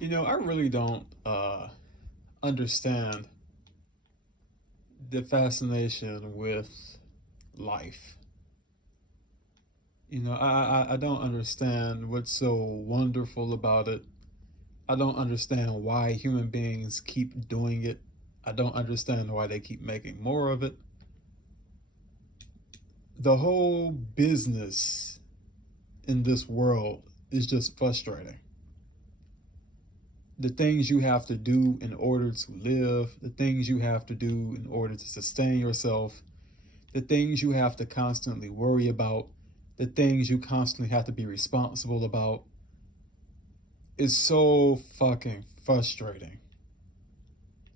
I really don't understand the fascination with life. I don't understand what's so wonderful about it. I don't understand why human beings keep doing it. I don't understand why they keep making more of it. The whole business in this world is just frustrating. The things you have to do in order to live, the things you have to do in order to sustain yourself, the things you have to constantly worry about, the things you constantly have to be responsible about is so fucking frustrating.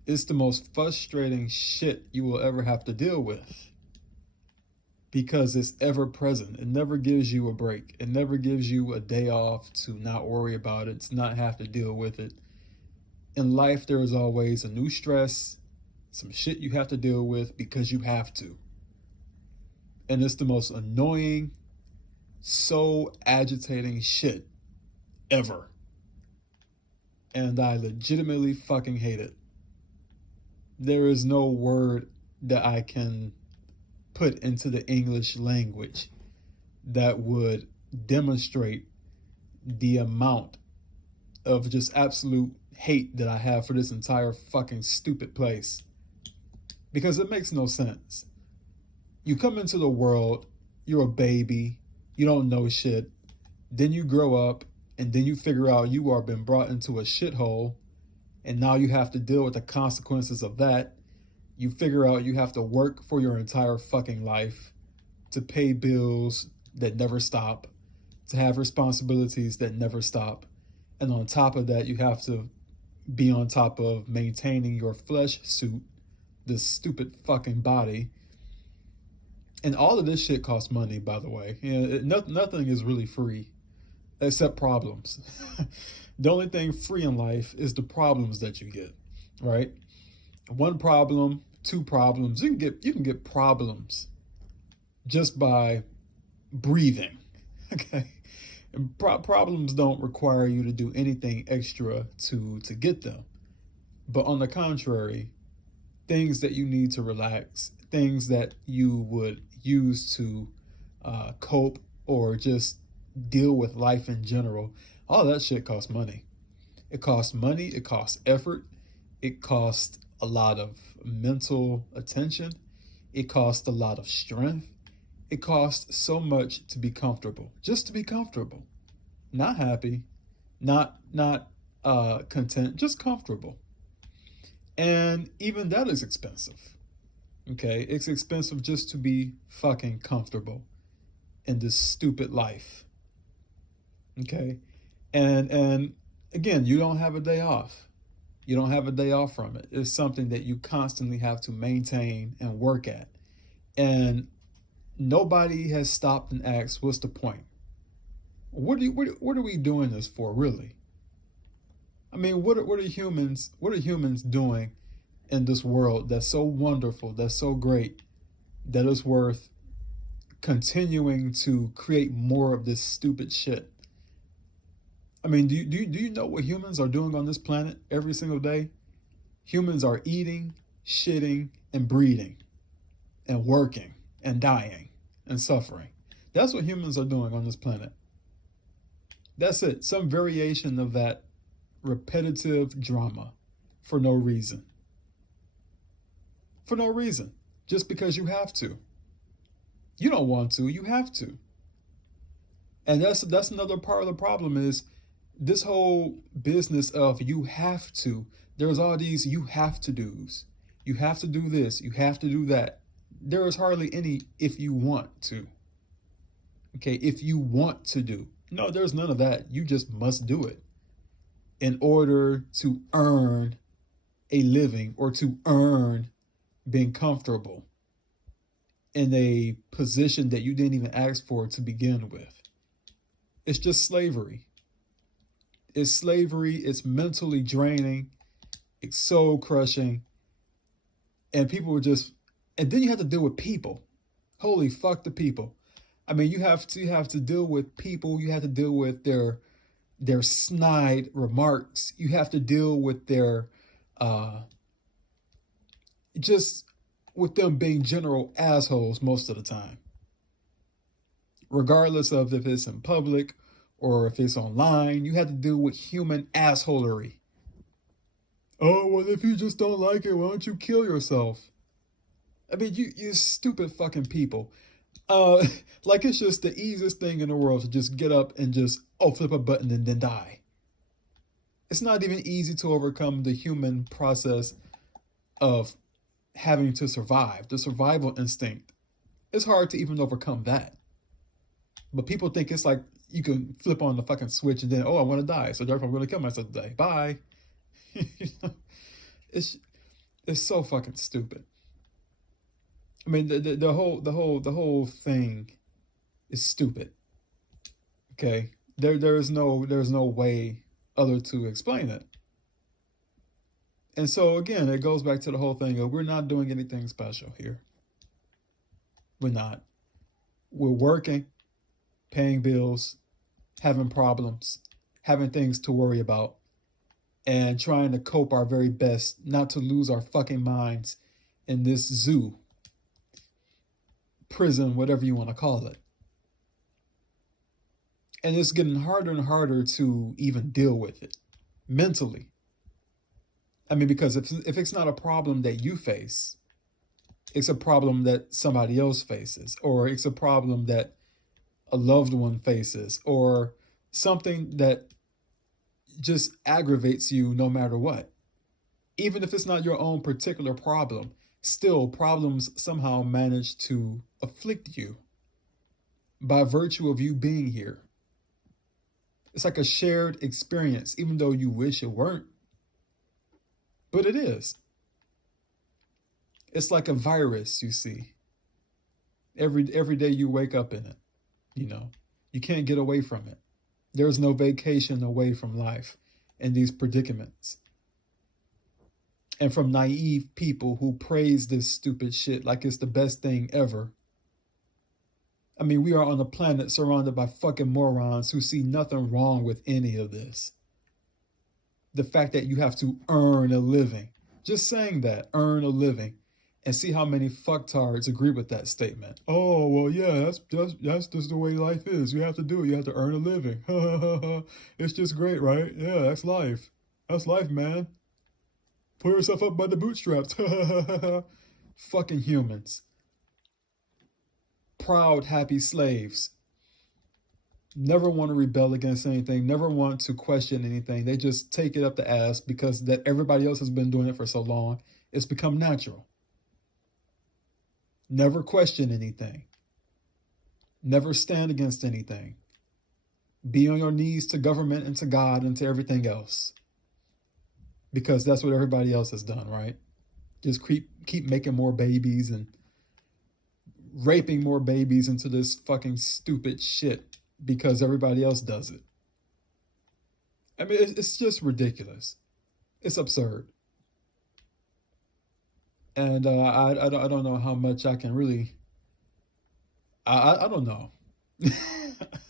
It's the most frustrating shit you will ever have to deal with because it's ever present. It never gives you a break. It never gives you a day off to not worry about it, to not have to deal with it. In life, there is always a new stress, some shit you have to deal with because you have to. And it's the most annoying, so agitating shit ever. And I legitimately fucking hate it. There is no word that I can put into the English language that would demonstrate the amount of just absolute hate that I have for this entire fucking stupid place. Because it makes no sense. You come into the world, you're a baby, you don't know shit, then you grow up, and then you figure out you are been brought into a shithole, and now you have to deal with the consequences of that. You figure out you have to work for your entire fucking life to pay bills that never stop, to have responsibilities that never stop. And on top of that, you have to be on top of maintaining your flesh suit, this stupid fucking body. And all of this shit costs money, by the way. Nothing is really free except problems. The only thing free in life is the problems that you get, right? One problem, two problems. You can get problems just by breathing. Okay, problems don't require you to do anything extra to get them. But on the contrary, things that you need to relax, things that you would use to cope or just deal with life in general, all that shit costs money. It costs money, it costs effort, it costs a lot of mental attention, it costs a lot of strength, it costs so much to be comfortable, just to be comfortable, not happy, not content, just comfortable. And even that is expensive. Okay, it's expensive just to be fucking comfortable in this stupid life. Okay, and again, you don't have a day off. You don't have a day off from it. It's something that you constantly have to maintain and work at. And nobody has stopped and asked, what's the point? What are we doing this for, really? I mean, what are humans doing in this world that's so wonderful, that's so great, that is worth continuing to create more of this stupid shit? I mean, do you know what humans are doing on this planet every single day? Humans are eating, shitting, and breeding, and working, and dying, and suffering. That's what humans are doing on this planet. That's it. Some variation of that repetitive drama for no reason. For no reason. Just because you have to. You don't want to, you have to. And that's another part of the problem is this whole business of you have to. There's all these you have to do's. You have to do this, you have to do that. There is hardly any if you want to. Okay, if you want to do. No, there's none of that. You just must do it in order to earn a living or to earn being comfortable in a position that you didn't even ask for to begin with. It's just slavery. It's slavery. It's mentally draining. It's soul crushing. And people were just, and then you have to deal with people. Holy fuck the people. I mean, you have to deal with people. You have to deal with their snide remarks. You have to deal with their just with them being general assholes most of the time, regardless of if it's in public or if it's online. You have to deal with human assholery. Oh, well, if you just don't like it, why don't you kill yourself? I mean, you stupid fucking people. Uh, like it's just the easiest thing in the world to just get up and just, flip a button and then die. It's not even easy to overcome the human process of having to survive, the survival instinct. It's hard to even overcome that. But people think it's like you can flip on the fucking switch and then, I want to die, so therefore I'm going to kill myself today. Bye. it's it's so fucking stupid. I mean, the whole thing is stupid. Okay, there's no way other to explain it. And so again, it goes back to the whole thing of we're not doing anything special here. We're not. We're working, paying bills, having problems, having things to worry about, and trying to cope our very best not to lose our fucking minds in this zoo, prison, whatever you want to call it. And it's getting harder and harder to even deal with it mentally. I mean, because if it's not a problem that you face, it's a problem that somebody else faces, or it's a problem that a loved one faces, or something that just aggravates you no matter what. Even if it's not your own particular problem, still problems somehow manage to afflict you by virtue of you being here. It's like a shared experience, even though you wish it weren't. But it is. It's like a virus, you see. Every day you wake up in it, you know. You can't get away from it. There's no vacation away from life and these predicaments. And from naive people who praise this stupid shit like it's the best thing ever. I mean, we are on a planet surrounded by fucking morons who see nothing wrong with any of this. The fact that you have to earn a living. Just saying that, earn a living. And see how many fucktards agree with that statement. Oh, well, yeah, that's just the way life is. You have to do it. You have to earn a living. It's just great, right? Yeah, that's life. That's life, man. Pull yourself up by the bootstraps. Fucking humans. Proud, happy slaves. Never want to rebel against anything, never want to question anything. They just take it up the ass because that everybody else has been doing it for so long. It's become natural. Never question anything. Never stand against anything. Be on your knees to government and to God and to everything else. Because that's what everybody else has done, right? Just keep making more babies and raping more babies into this fucking stupid shit because everybody else does it. I mean, it's just ridiculous. It's absurd. And I don't know how much I can really. I don't know.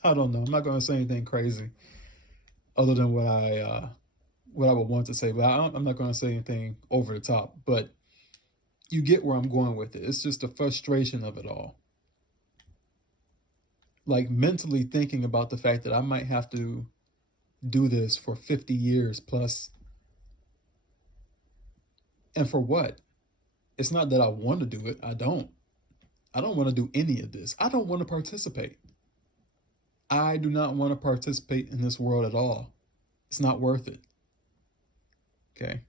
I don't know. I'm not going to say anything crazy other than what I would want to say, but I'm not going to say anything over the top. But you get where I'm going with it. It's just the frustration of it all. Like mentally thinking about the fact that I might have to do this for 50 years plus. And for what? It's not that I want to do it. I don't. I don't want to do any of this. I don't want to participate. I do not want to participate in this world at all. It's not worth it. Okay?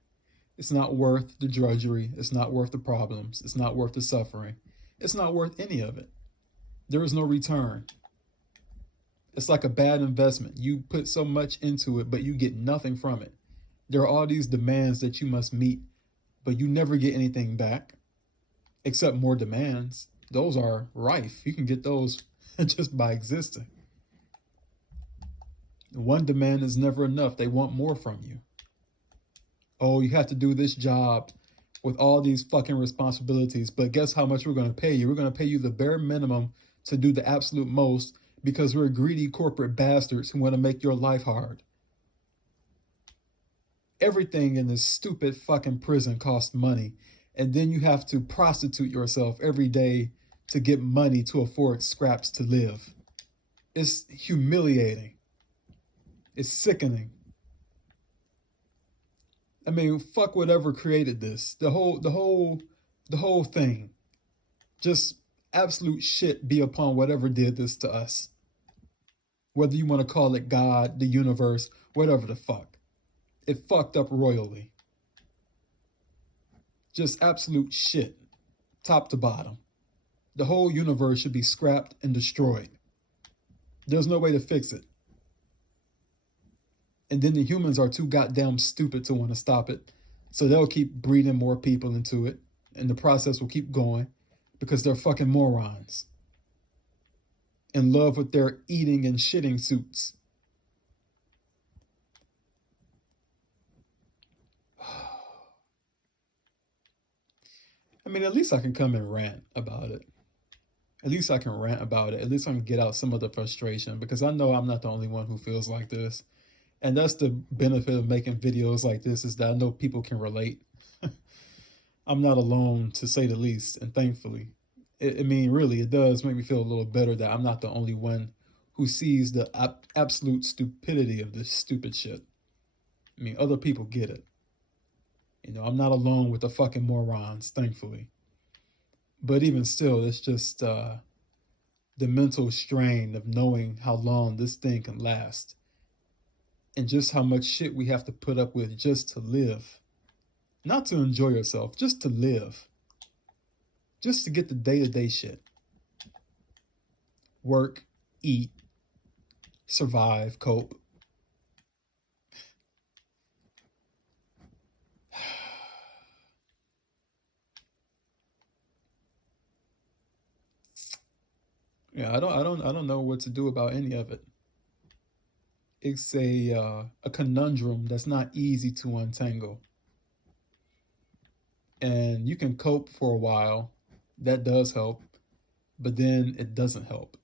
It's not worth the drudgery. It's not worth the problems. It's not worth the suffering. It's not worth any of it. There is no return. It's like a bad investment. You put so much into it, but you get nothing from it. There are all these demands that you must meet, but you never get anything back except more demands. Those are rife. You can get those just by existing. One demand is never enough. They want more from you. Oh, you have to do this job with all these fucking responsibilities, but guess how much we're going to pay you? We're going to pay you the bare minimum to do the absolute most because we're greedy corporate bastards who want to make your life hard. Everything in this stupid fucking prison costs money. And then you have to prostitute yourself every day to get money to afford scraps to live. It's humiliating. It's sickening. I mean, fuck whatever created this. The whole thing. Just absolute shit be upon whatever did this to us. Whether you want to call it God, the universe, whatever the fuck. It fucked up royally. Just absolute shit. Top to bottom. The whole universe should be scrapped and destroyed. There's no way to fix it. And then the humans are too goddamn stupid to want to stop it. So they'll keep breeding more people into it. And the process will keep going because they're fucking morons. In love with their eating and shitting suits. I mean, at least I can come and rant about it. At least I can rant about it. At least I can get out some of the frustration because I know I'm not the only one who feels like this. And that's the benefit of making videos like this, is that I know people can relate. I'm not alone, to say the least, and thankfully. I mean, really, it does make me feel a little better that I'm not the only one who sees the absolute stupidity of this stupid shit. I mean, other people get it. I'm not alone with the fucking morons, thankfully. But even still, it's just the mental strain of knowing how long this thing can last and just how much shit we have to put up with just to live. Not to enjoy yourself, just to live. Just to get the day-to-day shit. Work, eat, survive, cope. Yeah, I don't know what to do about any of it. It's a conundrum that's not easy to untangle. And you can cope for a while. That does help, but then it doesn't help.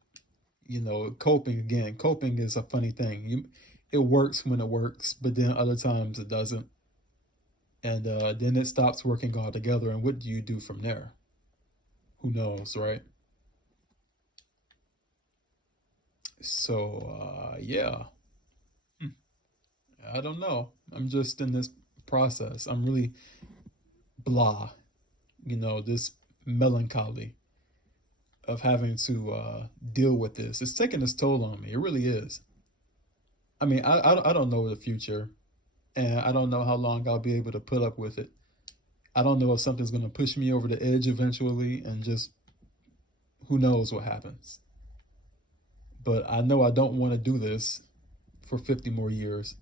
Coping is a funny thing. It works when it works, but then other times it doesn't. And then it stops working altogether. And what do you do from there? Who knows, right? So, yeah. I don't know. I'm just in this process. I'm really blah, this melancholy of having to deal with this. It's taking its toll on me. It really is. I mean, I don't know the future, and I don't know how long I'll be able to put up with it. I don't know if something's going to push me over the edge eventually, and just who knows what happens. But I know I don't want to do this for 50 more years.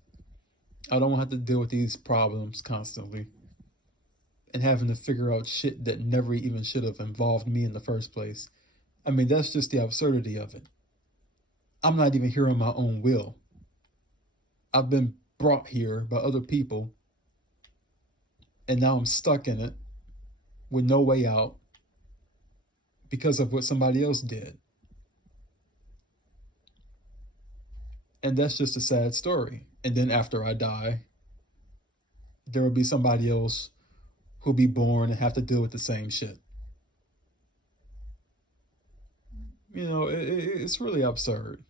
I don't want to have to deal with these problems constantly and having to figure out shit that never even should have involved me in the first place. I mean, that's just the absurdity of it. I'm not even here on my own will. I've been brought here by other people, and now I'm stuck in it with no way out because of what somebody else did. And that's just a sad story. And then after I die, there will be somebody else who'll be born and have to deal with the same shit. It's really absurd.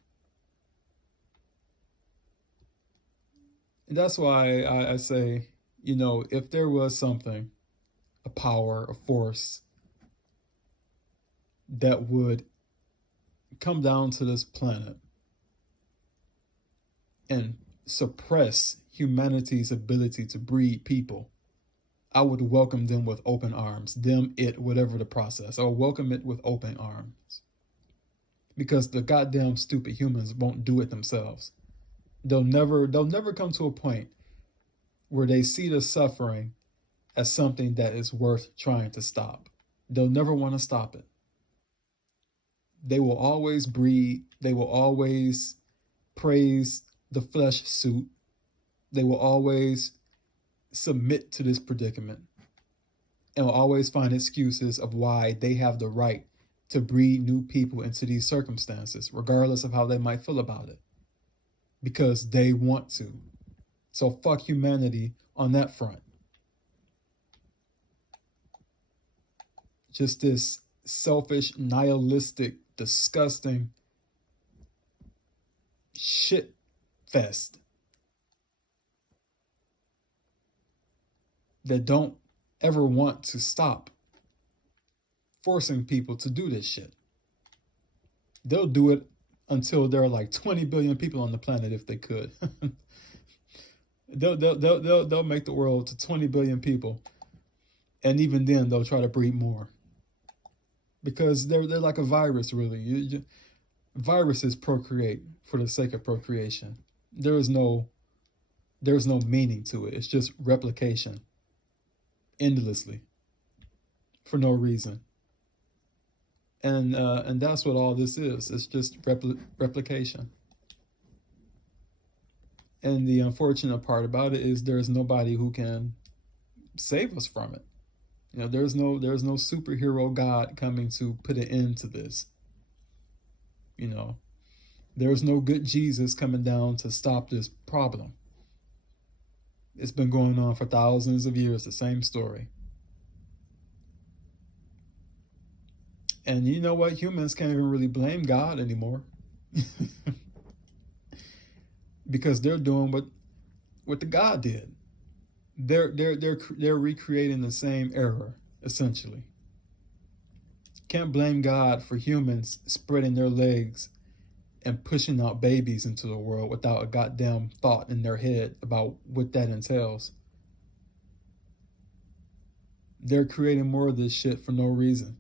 And that's why I say, if there was something, a power, a force that would come down to this planet and suppress humanity's ability to breed people, I would welcome them with open arms. Them, it, whatever the process. I'll welcome it with open arms. Because the goddamn stupid humans won't do it themselves. They'll never come to a point where they see the suffering as something that is worth trying to stop. They'll never want to stop it. They will always breed. They will always praise the flesh suit. They will always submit to this predicament and will always find excuses of why they have the right to breed new people into these circumstances, regardless of how they might feel about it, because they want to. So fuck humanity on that front. Just this selfish, nihilistic, disgusting shit fest that don't ever want to stop forcing people to do this shit. They'll do it until there are like 20 billion people on the planet if they could. they'll make the world to 20 billion people. And even then, they'll try to breed more. Because they're like a virus, really. Viruses procreate for the sake of procreation. There's no meaning to it. It's just replication endlessly for no reason. And that's what all this is. It's just replication. And the unfortunate part about it is there's nobody who can save us from it. You know, there's no superhero God coming to put an end to this. You know, there's no good Jesus coming down to stop this problem. It's been going on for thousands of years, the same story. And you know what? Humans can't even really blame God anymore. Because they're doing what the God did. They're recreating the same error, essentially. Can't blame God for humans spreading their legs and pushing out babies into the world without a goddamn thought in their head about what that entails. They're creating more of this shit for no reason.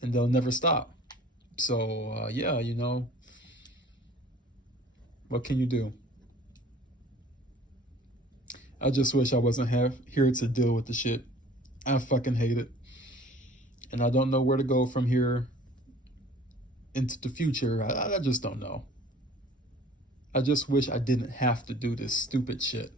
And they'll never stop. So, yeah, you know, what can you do? I just wish I wasn't here to deal with the shit. I fucking hate it. And I don't know where to go from here into the future. I just don't know. I just wish I didn't have to do this stupid shit.